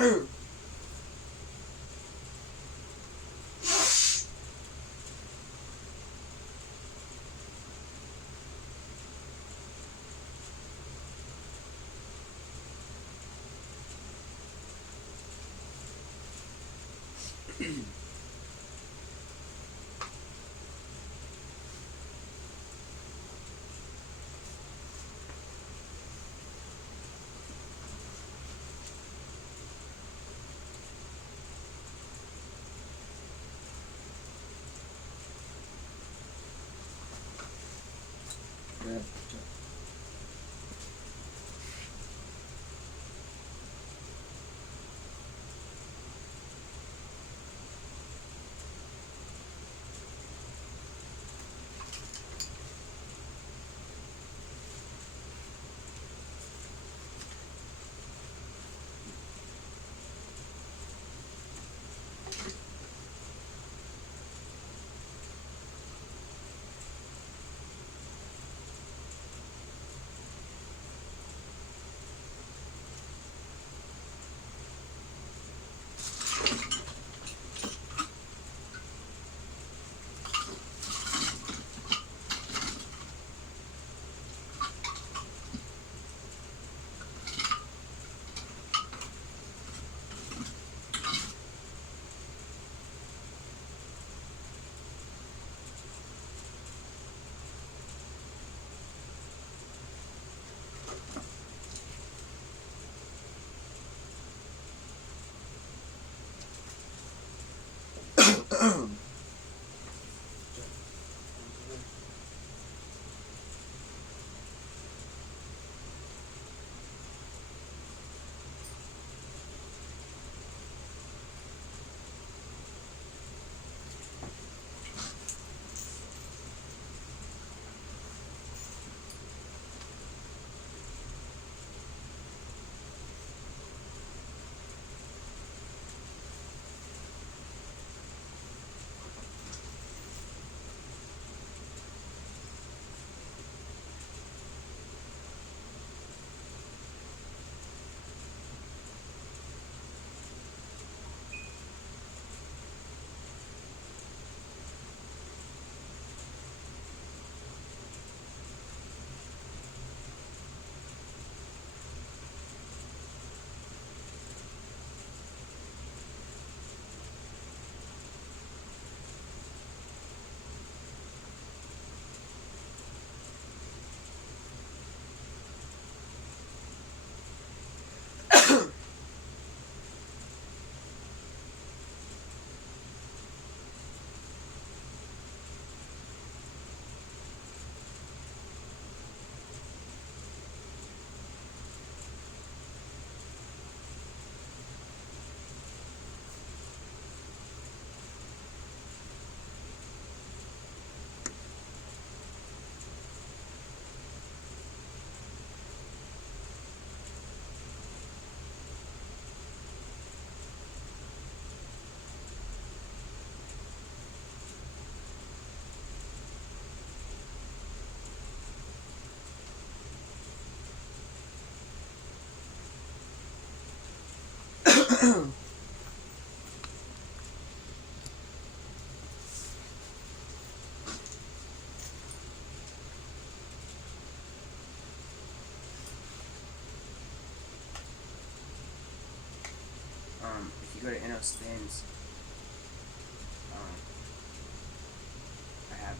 Yeah. If you go to Inno Spins, I have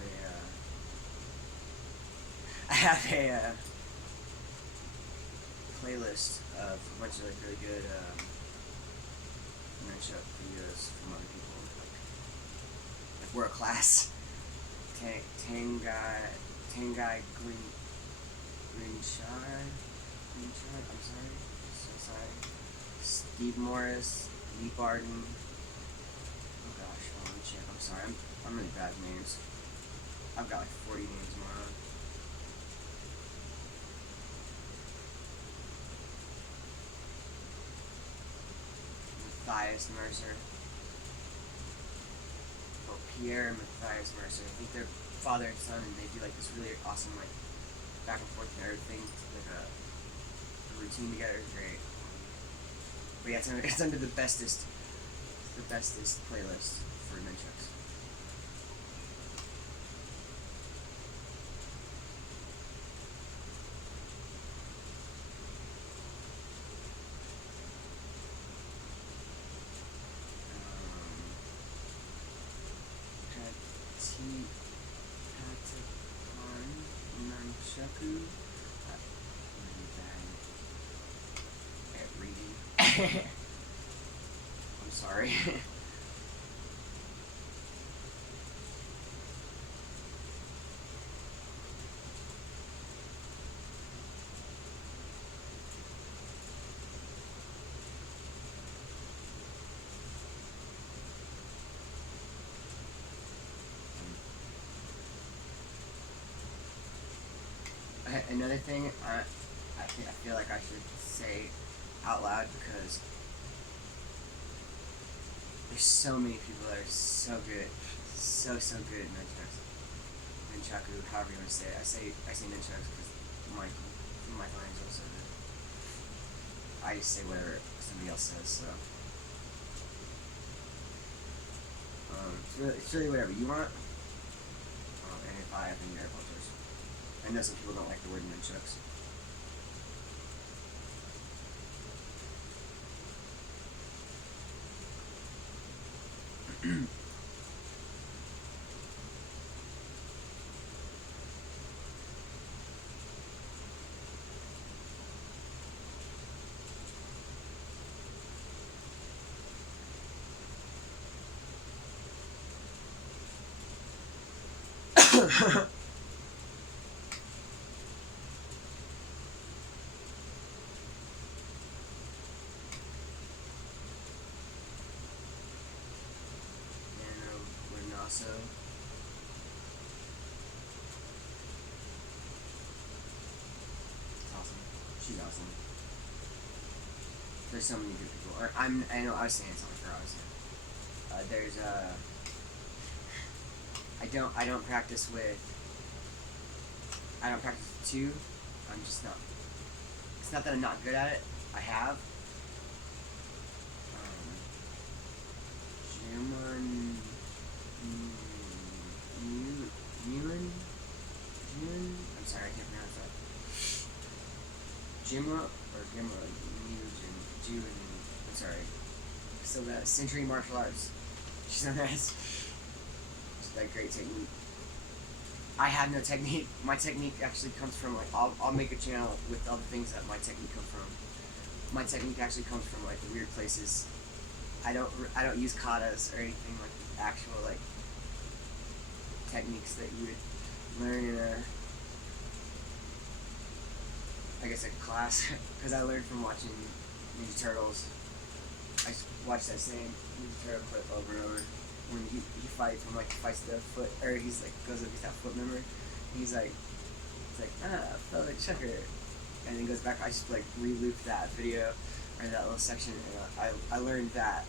I have a playlist of a bunch of like really good Nunchuck videos from other people, like World Class, Tangai Greenshard, I'm sorry, so sorry. Steve Morris, Lee Barton. Oh gosh, hold on, let me check. I'm sorry, I'm really bad with names. I've got like 40 names in my own. Matthias Mercer. Oh, Pierre and Matthias Mercer. I think they're father and son, and they do like this really awesome like back and forth narrative thing, like a routine together. It's great. But yeah, it's under the bestest playlist for nunchucks. Talkin Nunchuck. Really bad at reading. I'm sorry. Another thing I feel like I should say out loud, because there's so many people that are so good, so good at nunchucks. Nunchaku, however you want to say it. I say nunchucks because my line is also good. I just say whatever somebody else says, so it's really whatever you want. And if I have any air filters, I know some people don't like the word nunchucks. And also, awesome. She's awesome. There's so many good people. I know I was saying something for I was saying. There's I don't practice with. I don't practice with two. I'm just not. It's not that I'm not good at it. I have. I'm sorry, I can't pronounce that. Jimla or Gimla, June. I'm sorry. So that Century Martial Arts. She's on that. That great technique. I have no technique. My technique actually comes from like I'll make a channel with all the things that my technique comes from. My technique actually comes from like the weird places. I don't use katas or anything like actual like techniques that you would learn in a class, because I learned from watching Ninja Turtles. I just watched that same Ninja Turtle clip over and over when he fights the foot, or he's like goes up, he's that foot member, and he's like fellow chucker, and then goes back. I just like re-looped that video or that little section, and I learned that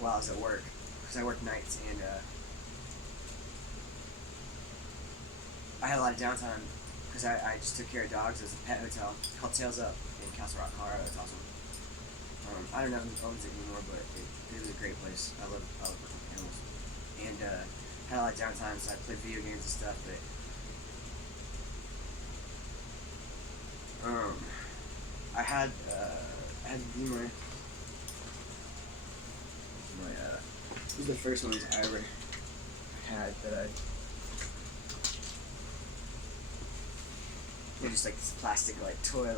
while I was at work, because I work nights, and I had a lot of downtime because I just took care of dogs. There's a pet hotel called Tails Up in Castle Rock, Colorado. It's awesome. I don't know who owns it anymore, but it was a great place. I love working with animals, and had a lot of downtime, so I played video games and stuff. But I had to do my these are the first ones I ever had that they're just like this plastic like toy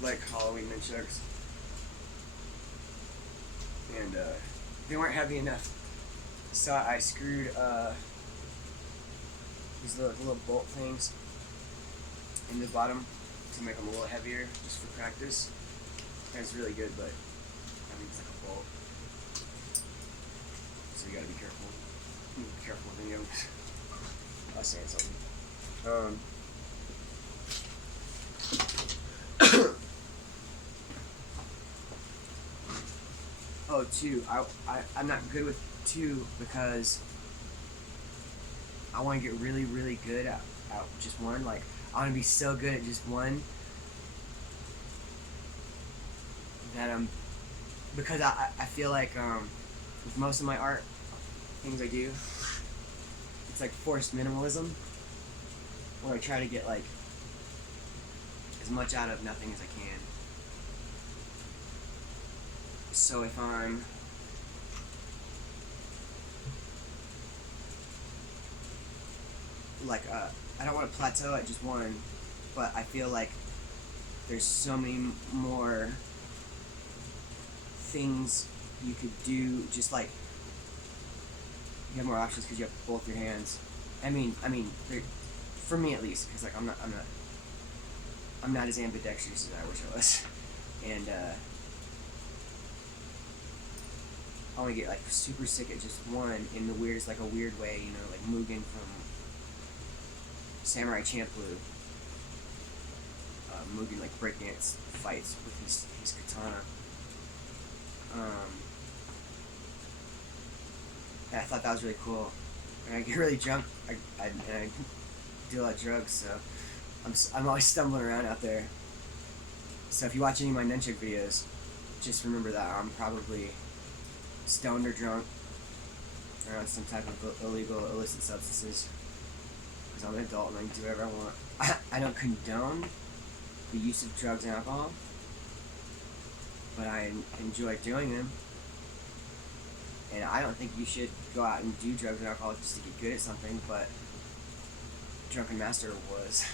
like Halloween nunchucks, and they weren't heavy enough, so I screwed these little bolt things in the bottom to make them a little heavier, just for practice. And it's really good, but I mean it's like a bolt, so you gotta be careful. Be careful with video. I was saying something. Oh, two. I'm not good with two because I want to get really, really good at just one. Like, I want to be so good at just one that because I feel like with most of my art things I do, it's like forced minimalism, where I try to get like as much out of nothing as I can. So if I'm like I don't want to plateau at just one, but I feel like there's so many more things you could do. Just like you have more options because you have both your hands. I mean, for me at least, because like I'm not as ambidextrous as I wish I was, and I want to get like super sick at just one in the weirdest, like a weird way, you know, like Mugen from Samurai Champloo. Mugen like breakdance fights with his katana. And I thought that was really cool. And I get really drunk. I do a lot of drugs, so I'm always stumbling around out there. So if you watch any of my Nunchuck videos, just remember that I'm probably stoned or drunk or on some type of illegal, illicit substances. Because I'm an adult and I can do whatever I want. I don't condone the use of drugs and alcohol, but I enjoy doing them. And I don't think you should go out and do drugs and alcohol just to get good at something, but Drunken Master was.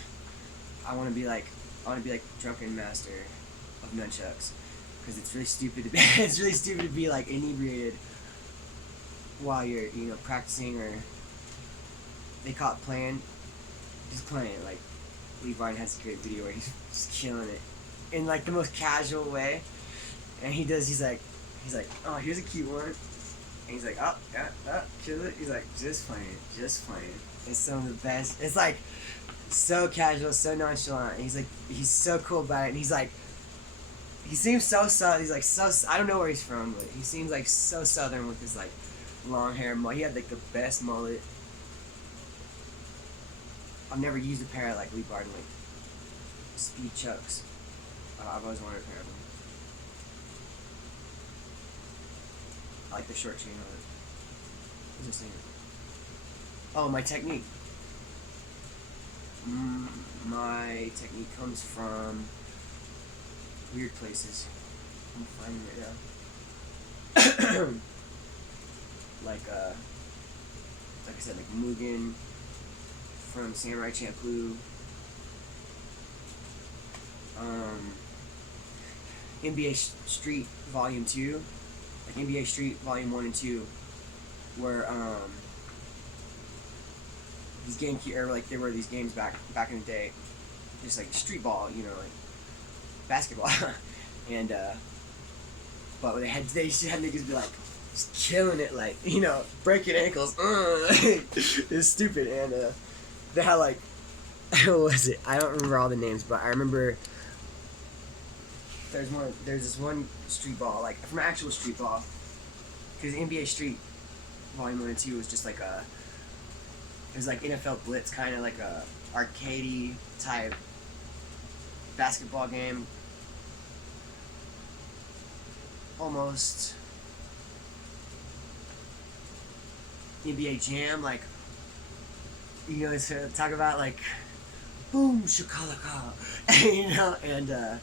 I want to be like Drunken Master of Nunchucks, because it's really stupid to be it's really stupid to be like inebriated while you're, you know, practicing, or they call it playing. Just playing it. Like Lee Vine has a great video where he's just killing it in like the most casual way, and he's like, oh, here's a cute one. And he's like, oh, yeah, kill it. He's like, just playing. It's some of the best. It's like so casual, so nonchalant. And he's like, he's so cool about it. And he's like, he seems so southern. He's like so. I don't know where he's from, but he seems like so southern with his like long hair. He had like the best mullet. I've never used a pair of like Lee Barton, like Speed Chucks. I've always wanted a pair of them. I like the short chain on it. What's it saying? Oh, my technique. My technique comes from weird places. I'm finding it now. like I said, like Mugen from Samurai Champloo. NBA Street Volume 2. Like NBA Street Volume 1 and 2, where these GameCube, or like there were these games back in the day, just like street ball, you know, like basketball, and but they used to have niggas be like just killing it, like, you know, breaking ankles, it's stupid, and they had like what was it? I don't remember all the names, but I remember. There's this one street ball, like from actual street ball, because NBA Street Volume 1 and 2 was just like it was like NFL Blitz, kind of like a arcadey type basketball game, almost NBA Jam, like, you know, to talk about like boom shakalaka, you know, and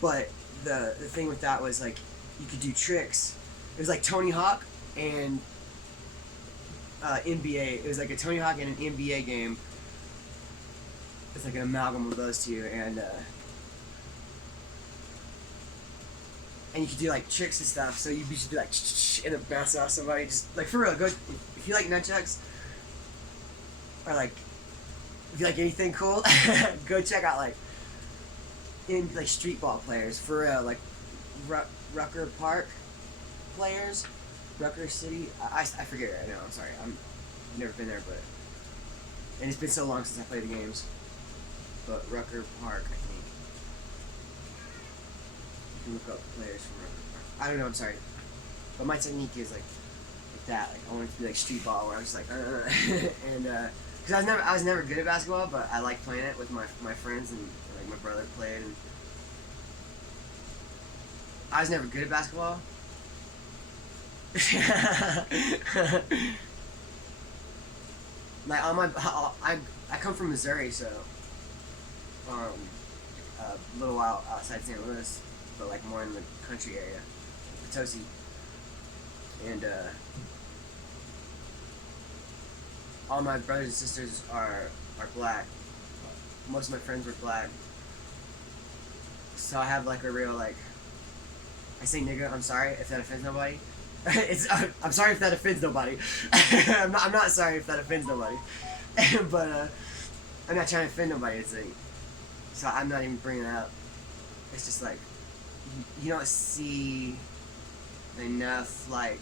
but the thing with that was like you could do tricks. It was like Tony Hawk and NBA. It was like a Tony Hawk and an NBA game. It's like an amalgam of those two, and you could do like tricks and stuff. So you should be like and then bounce off somebody. Just like for real, go if you like nunchucks, or like if you like anything cool, go check out like street ball players, for real, like Rucker Park players, Rucker City. I forget it right now. I'm sorry. I've never been there, but and it's been so long since I played the games. But Rucker Park, I think. You can look up players from Rucker Park. I don't know. I'm sorry, but my technique is like that. Like I want it to be like street ball, where I was just like, and because I was never good at basketball, but I like playing it with my friends, and like my brother played, and I was never good at basketball. Like on my, I come from Missouri, so a little while outside St. Louis, but like more in the country area, Potosi, and all my brothers and sisters are black. Most of my friends were black, so I have like a real like. I say nigga. I'm sorry if that offends nobody. I'm sorry if that offends nobody. I'm not sorry if that offends nobody. But I'm not trying to offend nobody. It's like, so I'm not even bringing it up. It's just like you don't see enough like.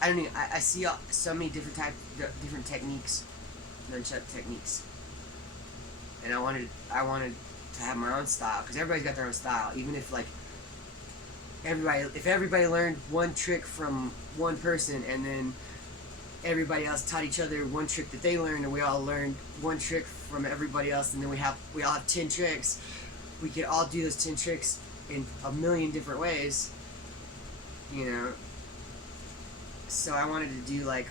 I don't know. I see so many different techniques, nunchuck techniques, and I wanted to have my own style because everybody's got their own style. Even if like if everybody learned one trick from one person and then everybody else taught each other one trick that they learned and we all learned one trick from everybody else and then we all have 10 tricks, we could all do those 10 tricks in a million different ways, you know. So I wanted to do like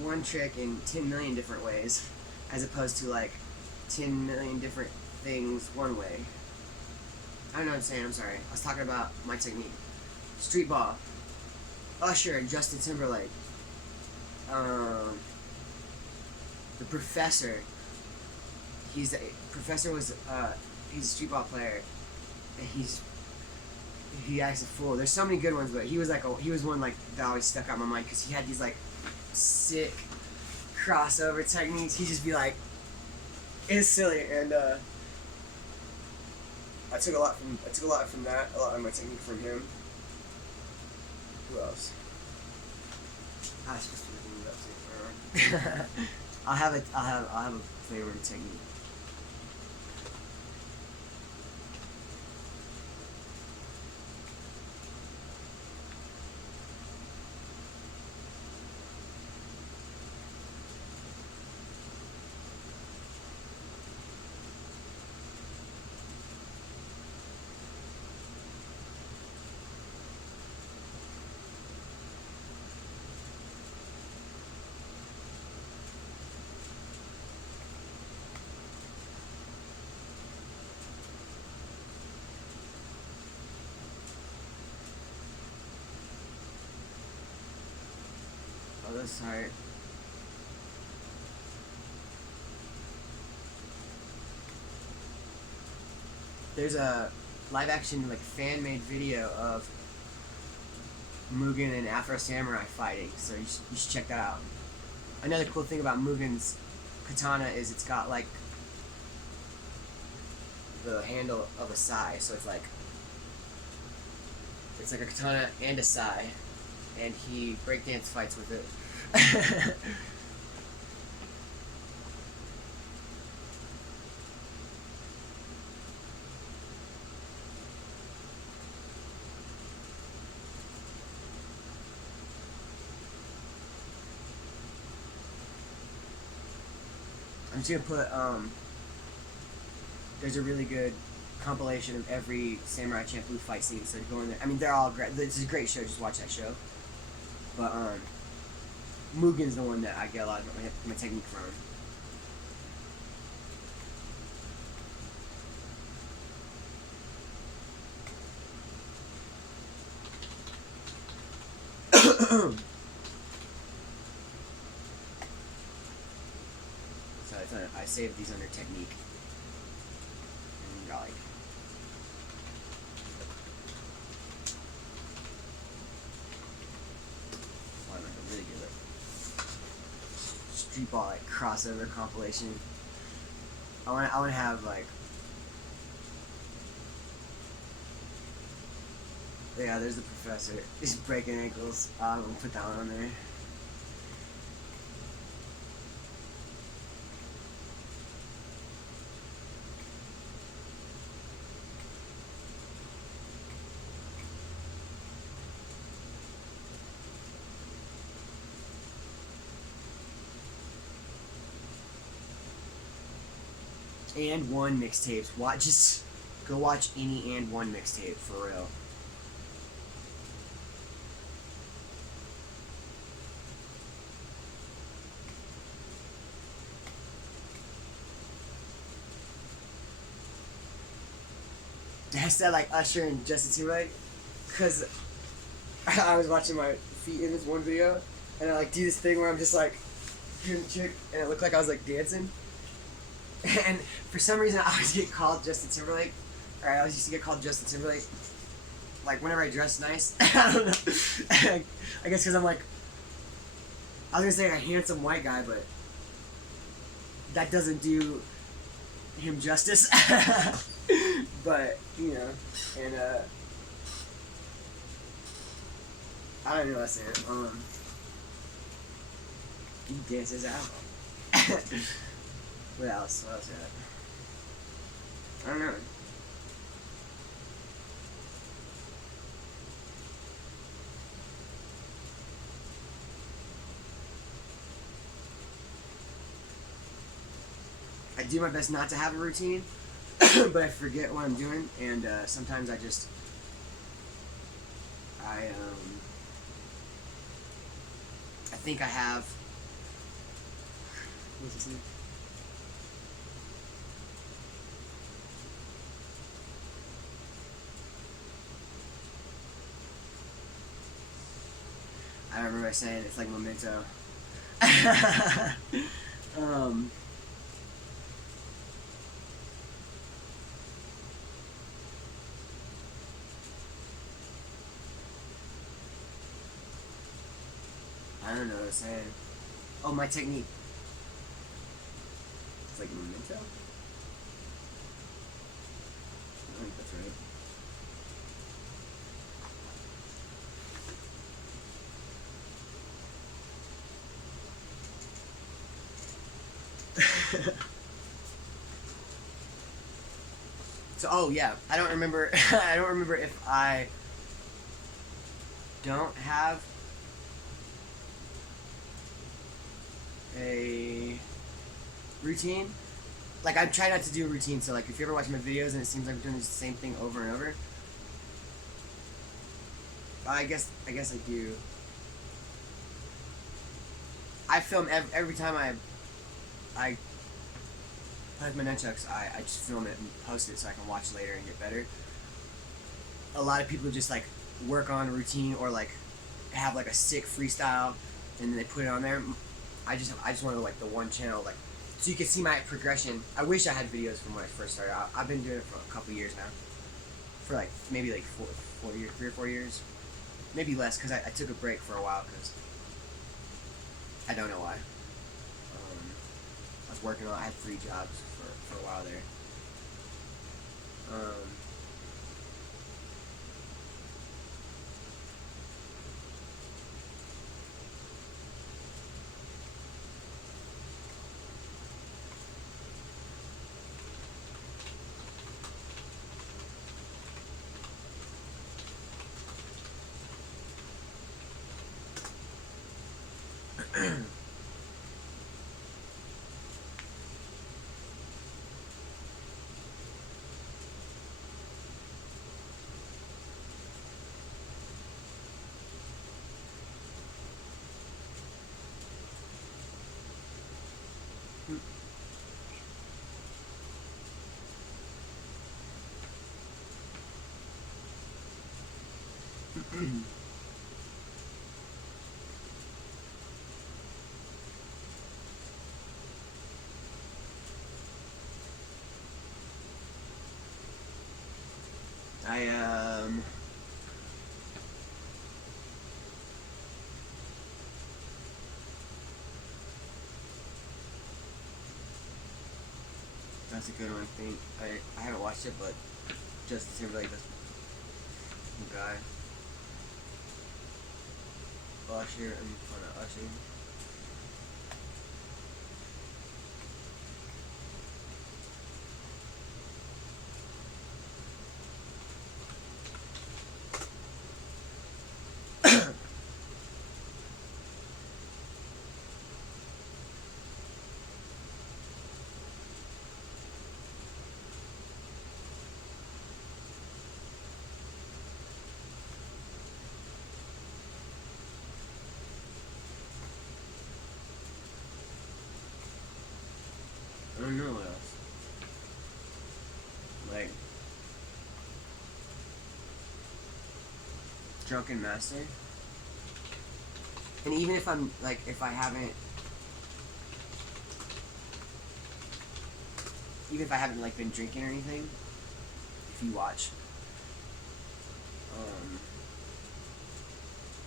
one trick in 10 million different ways as opposed to like 10 million different things one way. I don't know what I'm saying, I'm sorry. I was talking about my technique. Street ball. Usher and Justin Timberlake. The Professor. Professor was he's a street ball player. And he acts a fool. There's so many good ones, but he was one like that always stuck out in my mind because he had these like sick crossover techniques. He'd just be like, it's silly, and I took a lot from that. A lot of my technique from him. Who else? I was just looking it up too. I'll have a favorite technique. Oh, that's hard. There's a live action like fan made video of Mugen and Afro Samurai fighting, so you should check that out. Another cool thing about Mugen's katana is it's got like the handle of a sai, so it's like a katana and a sai, and he breakdance fights with it. I'm just gonna put there's a really good compilation of every Samurai Champloo fight scene, so go in there. I mean, they're all great. This is a great show. Just watch that show. But Mugen's the one that I get a lot of my technique from. So I saved these under technique. And got like a really good street ball like crossover compilation. I want to have like, yeah, there's the Professor. He's breaking ankles. I'm gonna put that one on there. And One mixtapes. Watch, just go watch any And One mixtape for real. That's that like Usher and Justin Timberlake, cause I was watching my feet in this one video, and I like do this thing where I'm just like doing the chick, and it looked like I was like dancing. And for some reason, I always get called Justin Timberlake, or I always used to get called Justin Timberlake, like whenever I dress nice. I don't know. I guess because I'm like, I was gonna say a handsome white guy, but that doesn't do him justice. But you know, and I don't know what I'm saying. He dances out. What else? What else? I don't know. I do my best not to have a routine, but I forget what I'm doing, and sometimes I think I have. What's his name? I don't remember saying it's like Memento. I don't know what I'm saying. Oh, my technique. It's like Memento? I think that's right. So, oh yeah, I don't remember. I don't remember if I don't have a routine. Like, I try not to do a routine. So, like, if you ever watch my videos and it seems like I'm doing the same thing over and over, I guess I do. I film every time I play with my nunchucks. I just film it and post it so I can watch later and get better. A lot of people just like work on a routine or like have like a sick freestyle and then they put it on there. I just wanted like the one channel, like so you can see my progression. I wish I had videos from when I first started. I've been doing it for a couple years now, for like maybe like 4 years, 3 or 4 years, maybe less because I took a break for a while because I don't know why. I was working on. I had 3 jobs for a while there. I That's a good one. I think I haven't watched it, but Justin Timberlake, this guy, Usher, in front of Usher. drunken master. And even if I'm like, if I haven't, even if I haven't like been drinking or anything, if you watch,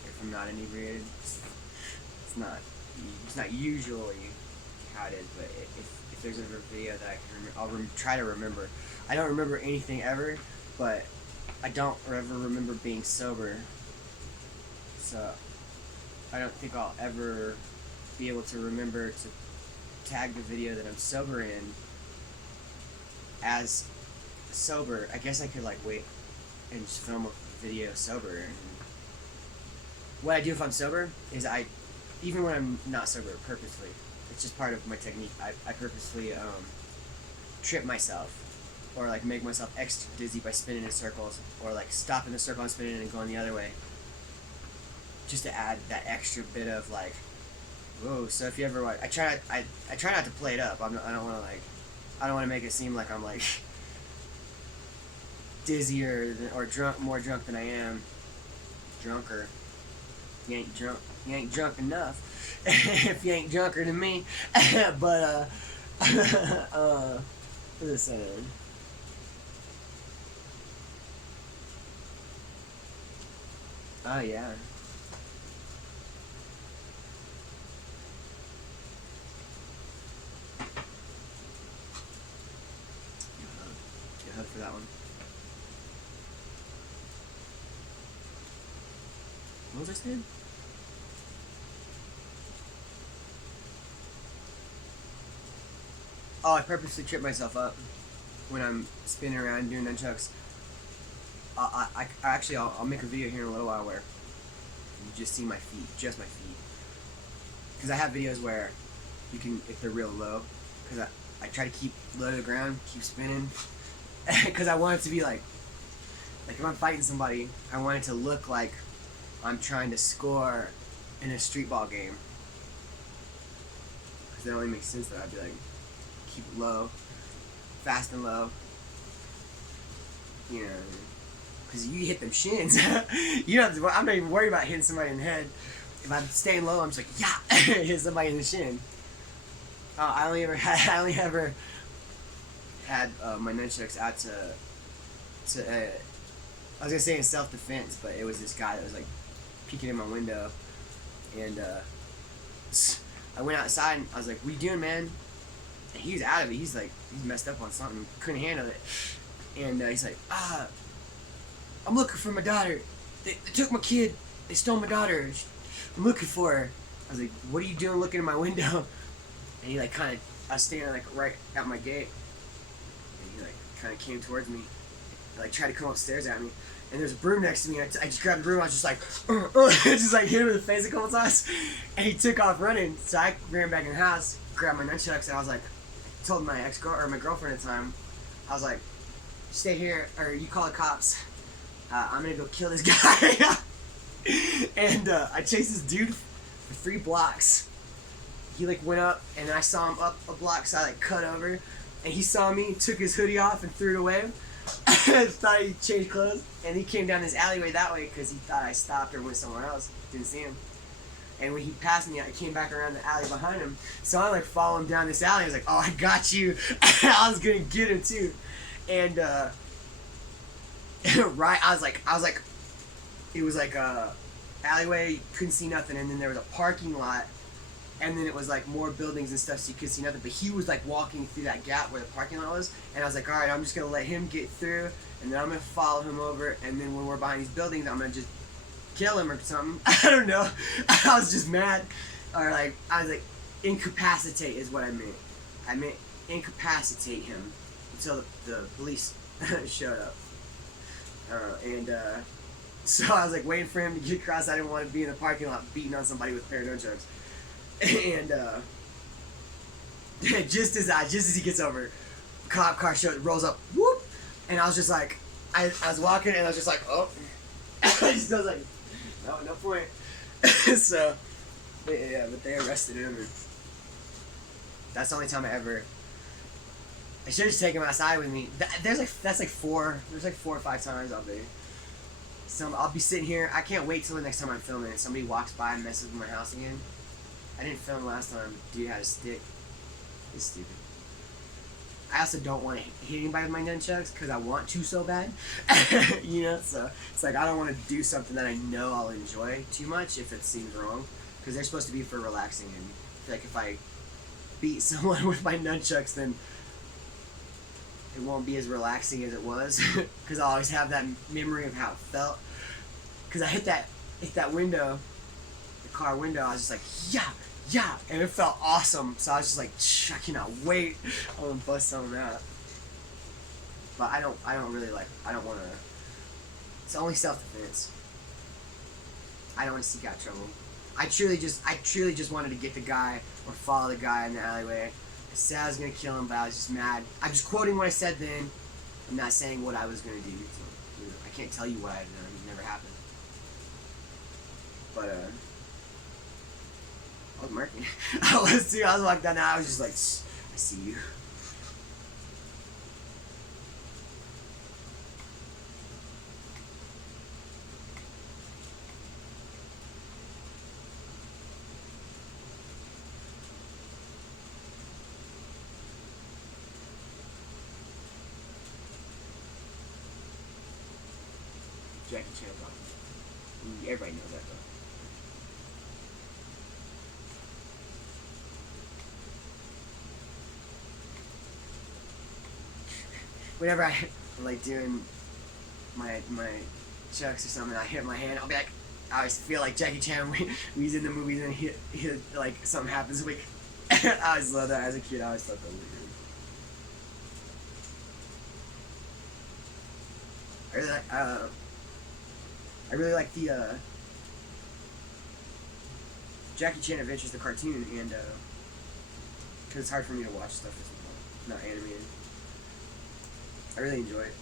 if I'm not inebriated, it's not usually how it is. But if there's ever a video that I can I'll try to remember. I don't remember anything ever, but I don't ever remember being sober. So I don't think I'll ever be able to remember to tag the video that I'm sober in as sober. I guess I could like wait and just film a video sober. And what I do if I'm sober is even when I'm not sober purposely, it's just part of my technique. I purposely trip myself or like make myself extra dizzy by spinning in circles, or like stop in the circle and spinning and going the other way, just to add that extra bit of like, whoa. So if you ever watch, I try not to play it up. I don't want to make it seem like I'm like dizzier or more drunk than I am. Drunker. You ain't drunk enough if you ain't drunker than me. But what is it saying? Oh yeah. Get a hug for that one. What was I saying? Oh, I purposely trip myself up when I'm spinning around doing nunchucks. I'll make a video here in a little while where you just see my feet, just my feet. Because I have videos where you can, if they're real low, because I try to keep low to the ground, keep spinning. Because I want it to be like if I'm fighting somebody, I want it to look like I'm trying to score in a street ball game. Because that only makes sense that I'd be like, keep it low, fast and low. You know, because you hit them shins. You don't have to, I'm not even worried about hitting somebody in the head. If I'm staying low, I'm just like, yeah, hit somebody in the shin. I only ever had my nunchucks out to I was gonna say in self-defense, but it was this guy that was like peeking in my window, and I went outside and I was like, "What are you doing, man?" And he was out of it. He's messed up on something, couldn't handle it, and he's like, "I'm looking for my daughter. They took my kid. They stole my daughter. I'm looking for her." I was like, "What are you doing looking in my window?" And he like kind of, I was standing like right at my gate, and he like kind of came towards me, like tried to come upstairs at me, and there's a broom next to me. I just grabbed the broom. I was just like, just like hit him in the face a couple times, and he took off running. So I ran back in the house, grabbed my nunchucks, and I was like, told my my girlfriend at the time, I was like, "Stay here, or you call the cops. I'm gonna go kill this guy." And I chased this dude for 3 blocks. He like went up, and I saw him up a block, so I like cut over, and he saw me, took his hoodie off, and threw it away. Thought he changed clothes, and he came down this alleyway that way because he thought I stopped or went somewhere else. Didn't see him. And when he passed me, I came back around the alley behind him. So I like follow him down this alley. I was like, "Oh, I got you." I was gonna get him too, and right, I was like, it was like a alleyway, you couldn't see nothing, and then there was a parking lot, and then it was like more buildings and stuff, so you couldn't see nothing. But he was like walking through that gap where the parking lot was, and I was like, "All right, I'm just gonna let him get through, and then I'm gonna follow him over, and then when we're behind these buildings, I'm gonna just kill him or something." I don't know. I was just mad, or like I was like, incapacitate is what I meant. I meant incapacitate him until the police showed up. So I was like waiting for him to get across. I didn't want to be in the parking lot beating on somebody with a pair of nunchucks. And just as he gets over, cop car rolls up, whoop, and I was just like, I was walking and I was just like, oh, I was like, no point. So, but they arrested him, and that's the only time I should have just taken him outside with me. There's like 4 or 5 times I'll be. I'll be sitting here. I can't wait till the next time I'm filming and somebody walks by and messes with my house again. I didn't film last time. Dude had a stick. It's stupid. I also don't want to hit anybody with my nunchucks because I want to so bad. You know, so it's like I don't want to do something that I know I'll enjoy too much if it seems wrong, because they're supposed to be for relaxing, and I feel like if I beat someone with my nunchucks, then it won't be as relaxing as it was, because I always have that memory of how it felt. Because I hit that window, the car window, I was just like, yeah, and it felt awesome. So I was just like, I cannot wait. I'm gonna bust something out. But I don't really like. I don't want to. It's only self-defense. I don't want to seek out trouble. I truly just wanted to get the guy or follow the guy in the alleyway. I said I was gonna kill him, but I was just mad. I'm just quoting what I said then. I'm not saying what I was gonna do. So, I can't tell you what I had done. It never happened. But I was marking. I was too. I was like that. Now I was just like, I see you. Jackie Chan problem. Everybody knows that though. Whenever I'm like doing my chucks or something, I hit my hand, I'll be like, I always feel like Jackie Chan when he's in the movies and he like something happens. Like, I always loved that as a kid. I always thought that was weird. I really like the Jackie Chan Adventures, the cartoon, and because it's hard for me to watch stuff that's not animated. I really enjoy it,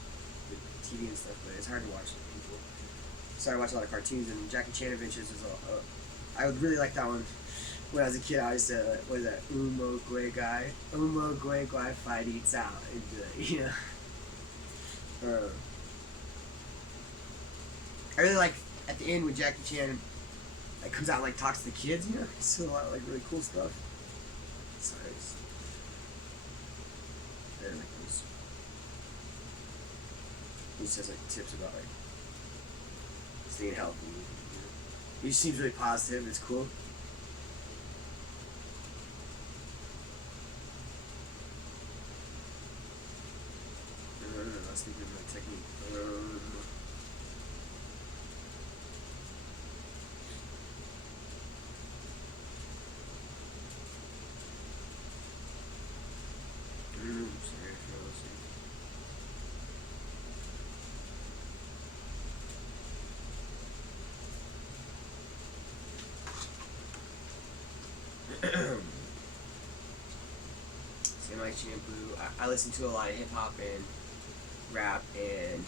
the TV and stuff, but it's hard to watch people. So I watch a lot of cartoons, and Jackie Chan Adventures is I would really like that one. When I was a kid, I used to, what is that? Umo Gui Gui Fight Eats Out. You know? I really like at the end when Jackie Chan like comes out and like talks to the kids, you know? He says a lot of like really cool stuff. So it's very like those. He says like tips about like staying healthy. You know? He just seems really positive. It's cool. I was thinking of my technique. Sorry for listening. Semi Shampoo. I listen to a lot of hip hop and rap and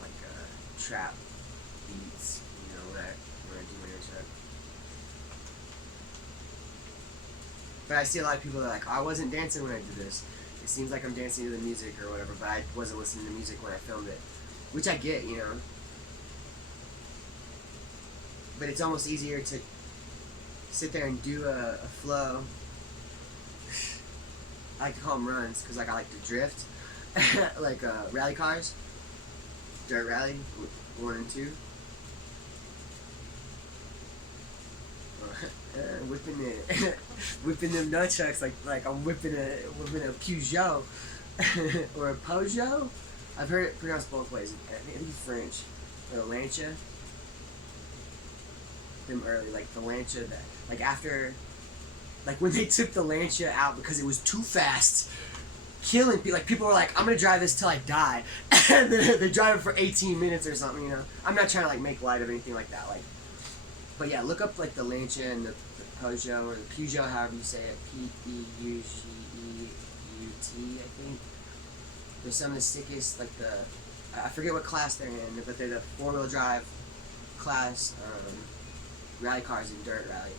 like trap beats. You know when I do my intro. But I see a lot of people that are like, oh, I wasn't dancing when I did this. It seems like I'm dancing to the music or whatever, but I wasn't listening to music when I filmed it. Which I get, you know. But it's almost easier to sit there and do a flow. I like to call them runs, because like I like to drift. Like rally cars. Dirt rally, 1 and 2. Whipping them nunchucks like I'm whipping a Peugeot or a Peugeot. I've heard it pronounced both ways. I think it's French. Or a Lancia. Them early, like the Lancia that like after, like when they took the Lancia out because it was too fast, killing people. Like people were like, I'm gonna drive this till I die, and then they drive it for 18 minutes or something. You know, I'm not trying to like make light of anything like that. Like. But yeah, look up like the Lancia and the Peugeot or the Peugeot, however you say it, P-E-U-G-E-U-T, I think. They're some of the sickest, like the, I forget what class they're in, but they're the 4-wheel drive class rally cars in dirt rally.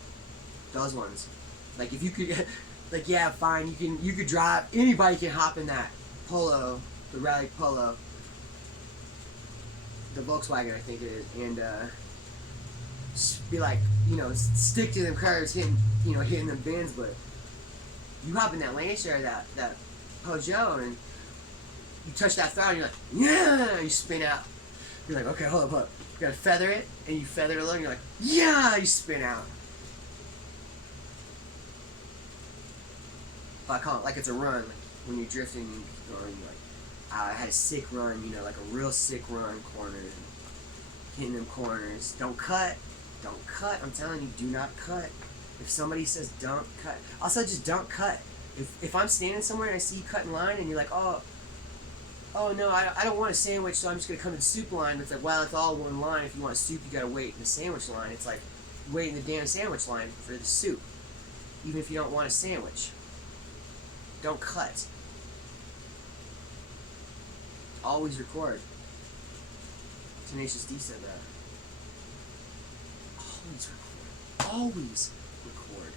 Those ones. Like if you could, like yeah, fine, you could drive, anybody can hop in that Polo, the rally Polo, the Volkswagen, I think it is, and be like, stick to them cars, hitting them bins, but you hop in that lane share, that Peugeot, and you touch that throttle, and you're like, yeah, you spin out. You're like, okay, hold up. You gotta feather it, and you feather it a little, and you're like, yeah, you spin out. But I call it like it's a run, like when you're drifting, or you're like, I had a sick run, like a real sick run, corners, hitting them corners. Don't cut. I'm telling you, do not cut. If somebody says don't cut, also just don't cut. If I'm standing somewhere and I see you cut in line, and you're like, oh no, I don't want a sandwich, so I'm just gonna come to the soup line. But it's like, well, it's all one line. If you want soup, you gotta wait in the sandwich line. It's like wait in the damn sandwich line for the soup, even if you don't want a sandwich. Don't cut. Always record. Tenacious D said that. Always record. Always record.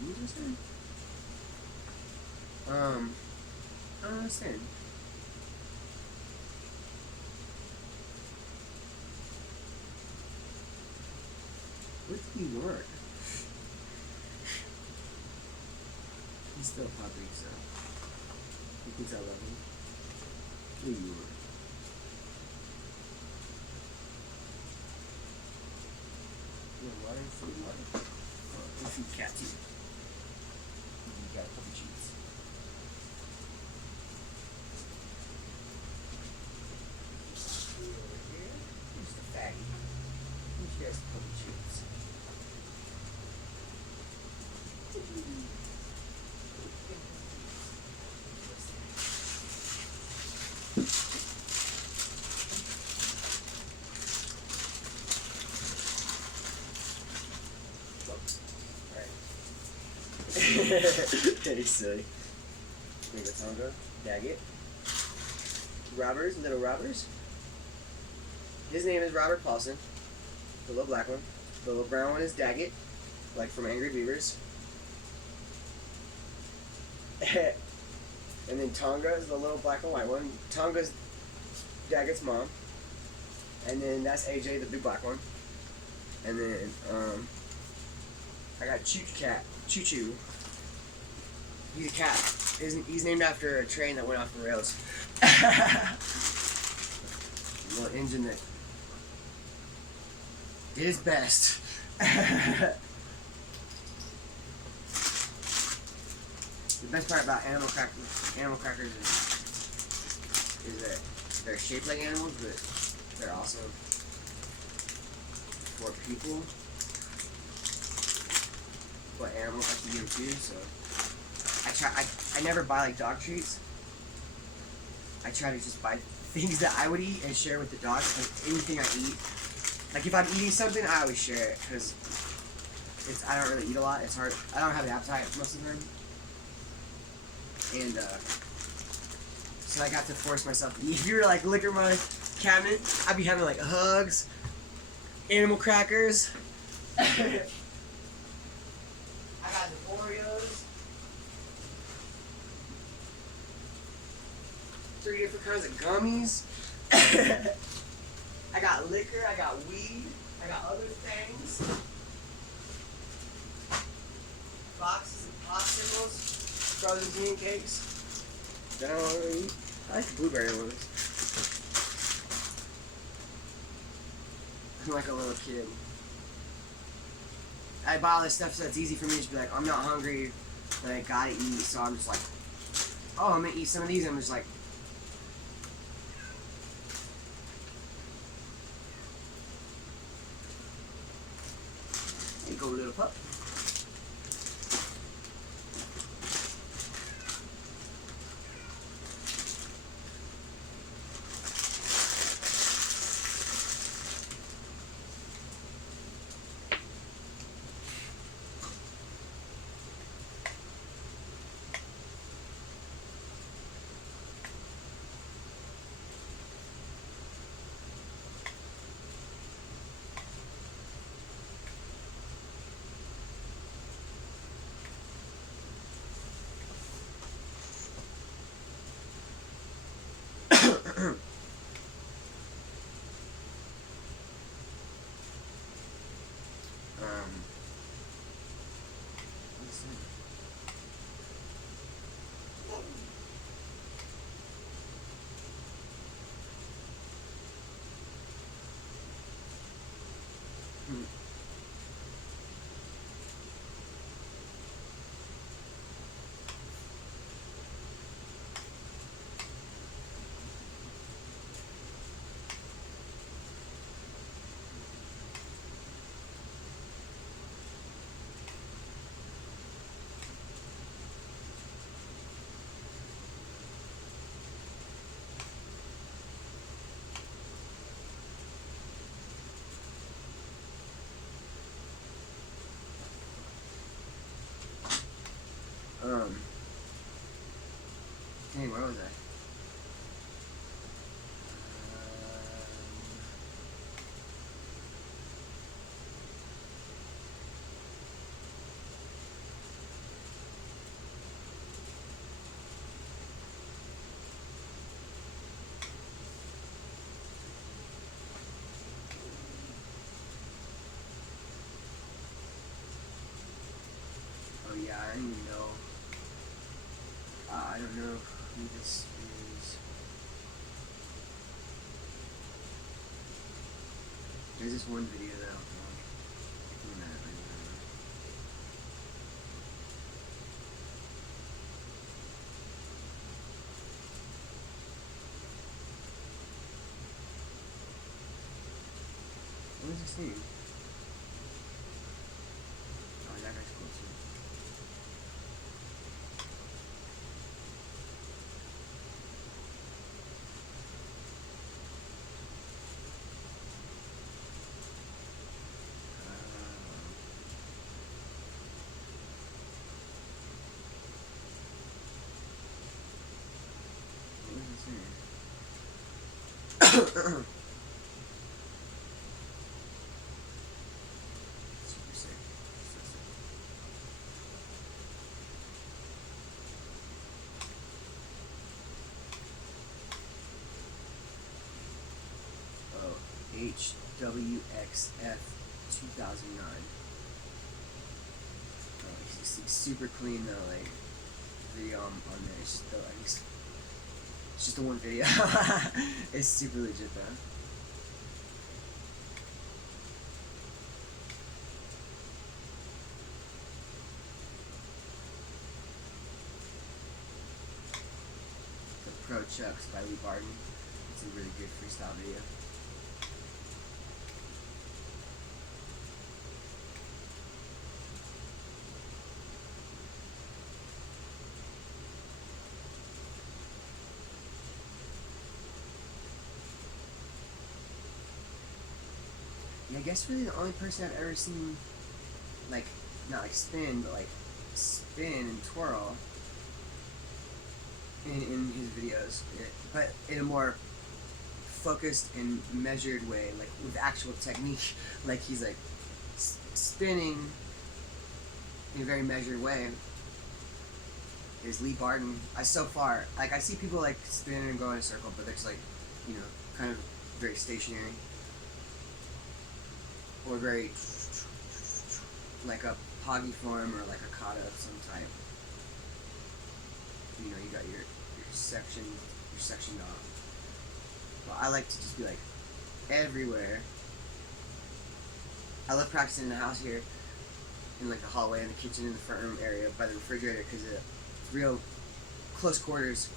What was I saying? I don't understand. What did he work? He's still puppy, so he thinks I love him. What do you want? You want water? Food water? Oh, we'll feed cat too. You got a couple cheats. Over here. Here's the fatty. Here's you guys a couple cheats. Very silly. Here we go, Tonga. Daggett. Robbers, little robbers. His name is Robert Paulson. The little black one. The little brown one is Daggett, like from Angry Beavers. And then Tonga is the little black and white one. Tonga's Daggett's mom. And then that's AJ, the big black one. And then I got Choo Choo. He's a cat. He's named after a train that went off the rails. A little engine that did his best. The best part about animal crackers is that they're shaped like animals, but they're also for people. What animals like to give too, so I never buy like dog treats. I try to just buy things that I would eat and share with the dogs. Like anything I eat. Like if I'm eating something, I always share it because I don't really eat a lot. It's hard. I don't have an appetite most of the time. And so I got to force myself to eat. If you were to like look at my cabinet, I'd be having like hugs, animal crackers. I got the Oreos. 3 different kinds of gummies. I got liquor, I got weed, I got other things. Boxes of popsicles, frozen pancakes. I like the blueberry ones. I'm like a little kid. I buy all this stuff so it's easy for me to just be like, I'm not hungry, but I gotta eat, so I'm just like, oh, I'm gonna eat some of these, and I'm just like, there you go, little pup. Dang, where was I? Oh yeah, I don't even know. I don't know who this is. There's this one video that I'm looking at right now. What is this name? Oh, that guy's cool too. What is this name? Super sick. So sick. Oh, HWXF 2009. Oh, he's super clean though, like video on there. It's just it's just the one video. It's super legit though. The Pro Chux by Lee Barton. It's a really good freestyle video. Yeah, I guess really the only person I've ever seen, like, not like spin, but like spin and twirl in his videos, but in a more focused and measured way, like with actual technique. Like he's like spinning in a very measured way. Is Lee Barton. So far, like I see people like spin and go in a circle, but it's like, you know, kind of very stationary. Or very like a poggy form or like a kata of some type. You know, you got your sectioned off. Well, I like to just be like everywhere. I love practicing in the house here, in like the hallway, in the kitchen, in the front room area by the refrigerator, because it's real close quarters.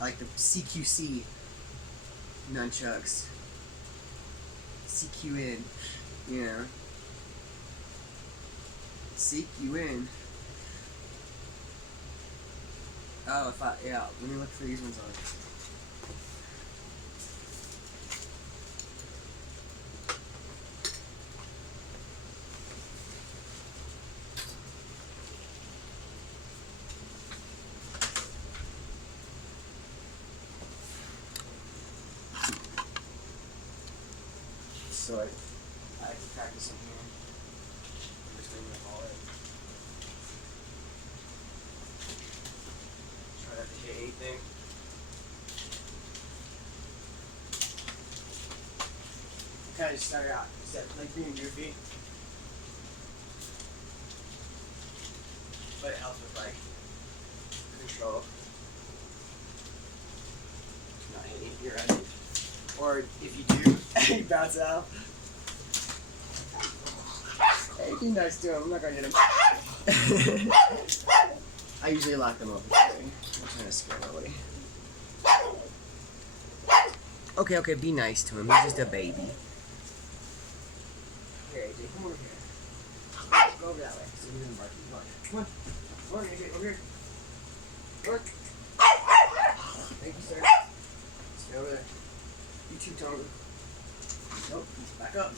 I like the CQC nunchucks. CQN, you know. CQN. Oh, yeah, let me look for these ones on. So I can practice in here. I'm just going to haul it. Try not to hit anything. Kind of just start out instead of like being goofy. But it helps with like control. Not hitting your right. Or if you do, you bounce out. Hey, be nice to him. I'm not gonna hit him. I usually lock them up. I'm trying to scare nobody. Okay, be nice to him. He's just a baby. Here, AJ, come over here. Go over that way. So he doesn't bark. Come on, AJ, over here. Come on. Thank you, sir. Stay over there. You too, Tonga. Nope, back up.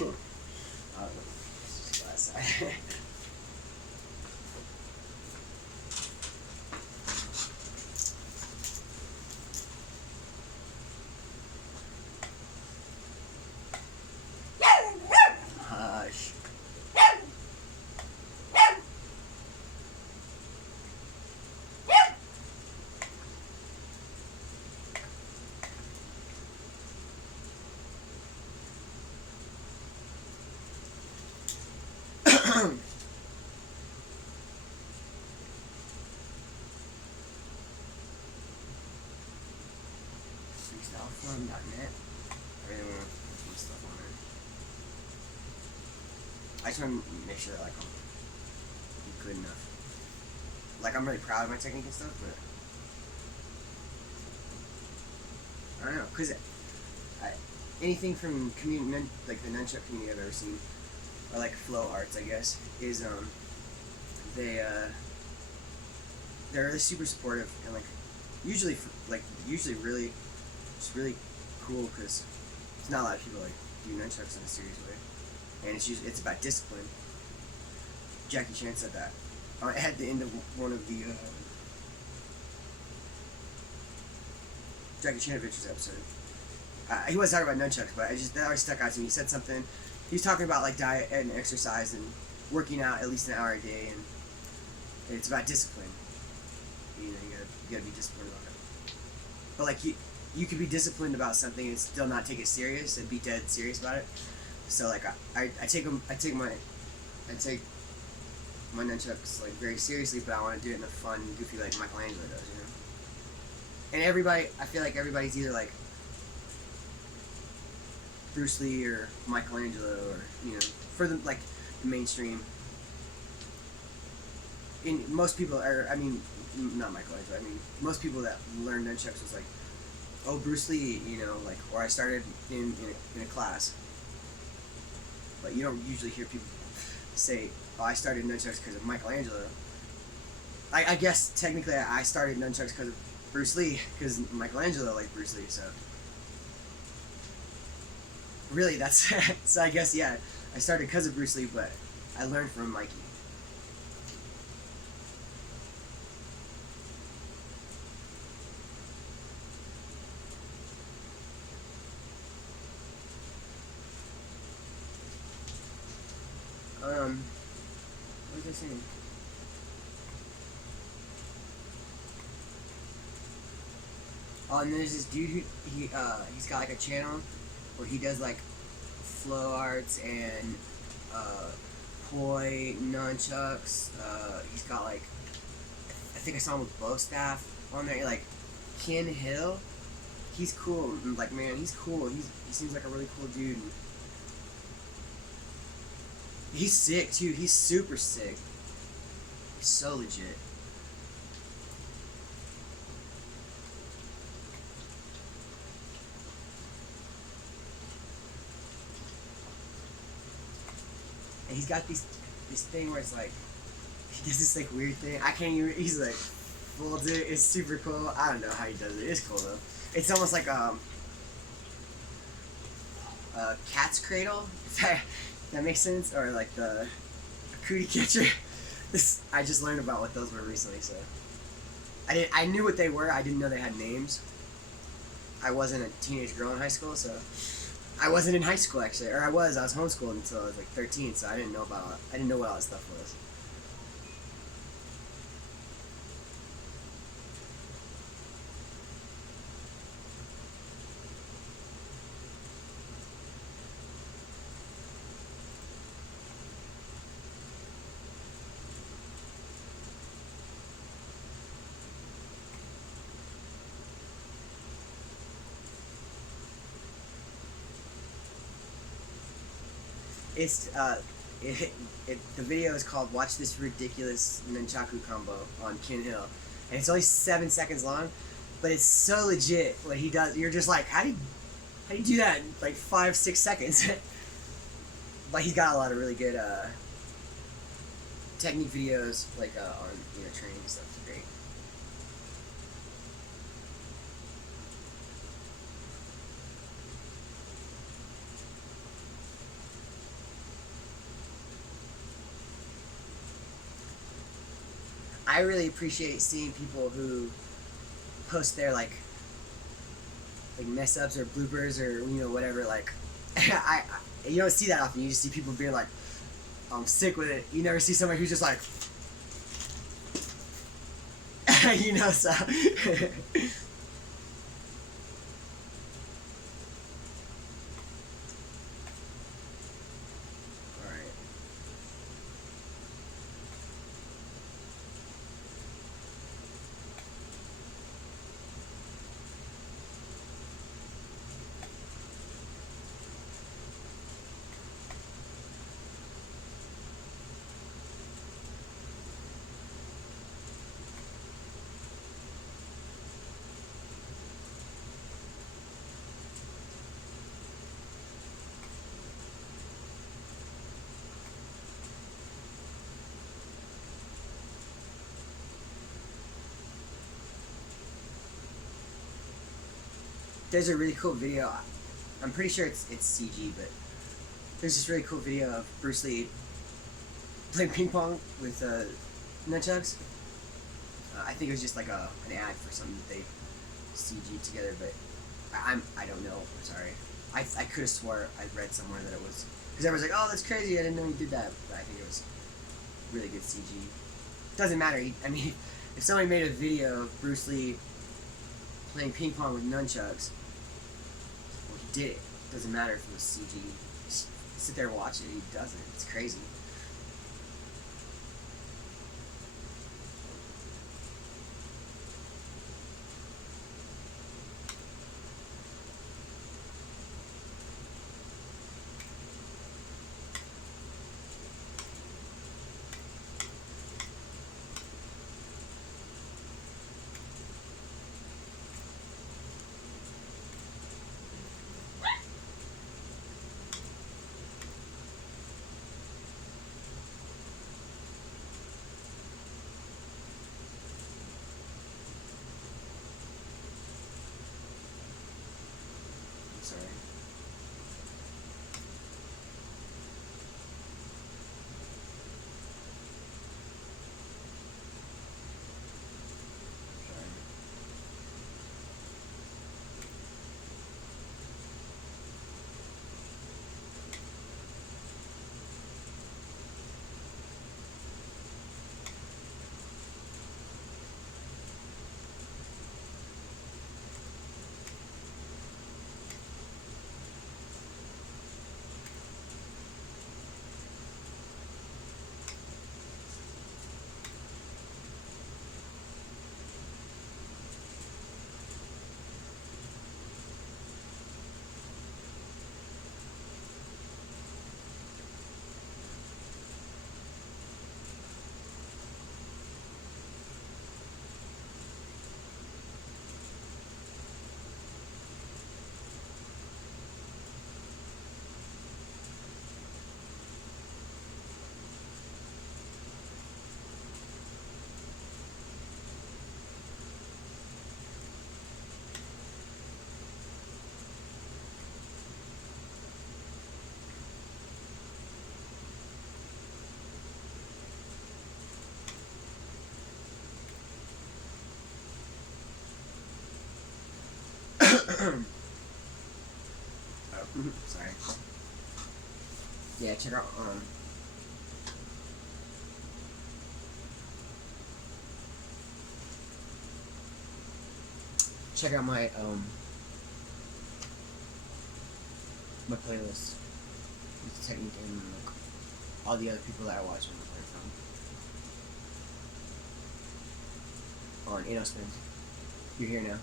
Let's just go outside. Hush. FreestyleForm.net. I really want to put some stuff on it. I just want to make sure that like I'm good enough. Like I'm really proud of my technique and stuff, but I don't know, cause anything from community, like the Nunchuck community I've ever seen, or like flow arts, I guess, is they're really super supportive and like usually really it's really cool because there's not a lot of people like do nunchucks in a serious way, and it's about discipline. Jackie Chan said that at the end of one of the Jackie Chan Adventures episode. He was talking about nunchucks, but that always stuck out to me. He said something. He was talking about like diet and exercise and working out at least an hour a day, and it's about discipline. You know, you gotta be disciplined about it. But like you could be disciplined about something and still not take it serious and be dead serious about it. So like I take my nunchucks like very seriously, but I want to do it in a fun, goofy like Michelangelo does, you know. And I feel like everybody's either like Bruce Lee or Michelangelo, or you know, for the like the mainstream. Most people are, I mean, not Michelangelo. I mean, most people that learn nunchucks was like, oh, Bruce Lee, you know, like, or I started in a class. But you don't usually hear people say, oh, I started nunchucks because of Michelangelo. I guess technically I started nunchucks because of Bruce Lee, because Michelangelo liked Bruce Lee, so. Really, that's, so I guess, yeah, I started because of Bruce Lee, but I learned from Mikey. What was I saying? Oh, and there's this dude who he's got like a channel where he does like flow arts and poi nunchucks. He's got like, I think I saw him with bow staff on there. Like Ken Hill, he's cool. Like man, he's cool. He seems like a really cool dude. He's sick too. He's super sick. He's so legit. And he's got this thing where it's like he does this like weird thing. I can't even. He's like folds it. It's super cool. I don't know how he does it. It's cool though. It's almost like a cat's cradle. If that makes sense, or like the cootie catcher. I just learned about what those were recently, so I knew what they were. I didn't know they had names. I wasn't a teenage girl in high school, so I wasn't in high school actually, or I was homeschooled until I was like 13, so I didn't know what all that stuff was. It's the video is called "Watch This Ridiculous Nunchaku Combo" on Ken Hill, and it's only 7 seconds long, but it's so legit what he does. You're just like, how do you do that in like 5-6 seconds? But he's got a lot of really good technique videos, like on training and stuff. It's great. I really appreciate seeing people who post their like mess ups or bloopers or whatever. Like you don't see that often. You just see people being like, I'm sick with it. You never see somebody who's just like, so. There's a really cool video. I'm pretty sure it's CG, but there's this really cool video of Bruce Lee playing ping pong with nunchucks. I think it was just like an ad for something that they CG'd together, but I don't know. I'm sorry. I could have swore I read somewhere that it was, because everyone's like, oh, that's crazy. I didn't know he did that. But I think it was really good CG. Doesn't matter. I mean, if somebody made a video of Bruce Lee playing ping pong with nunchucks, well, he did it. Doesn't matter if it was CG. Just sit there and watch it. He does it. It's crazy. Sorry. Sorry. Yeah, check out my playlist with the Technique and like, all the other people that I watch and play from on Spins. You're here now.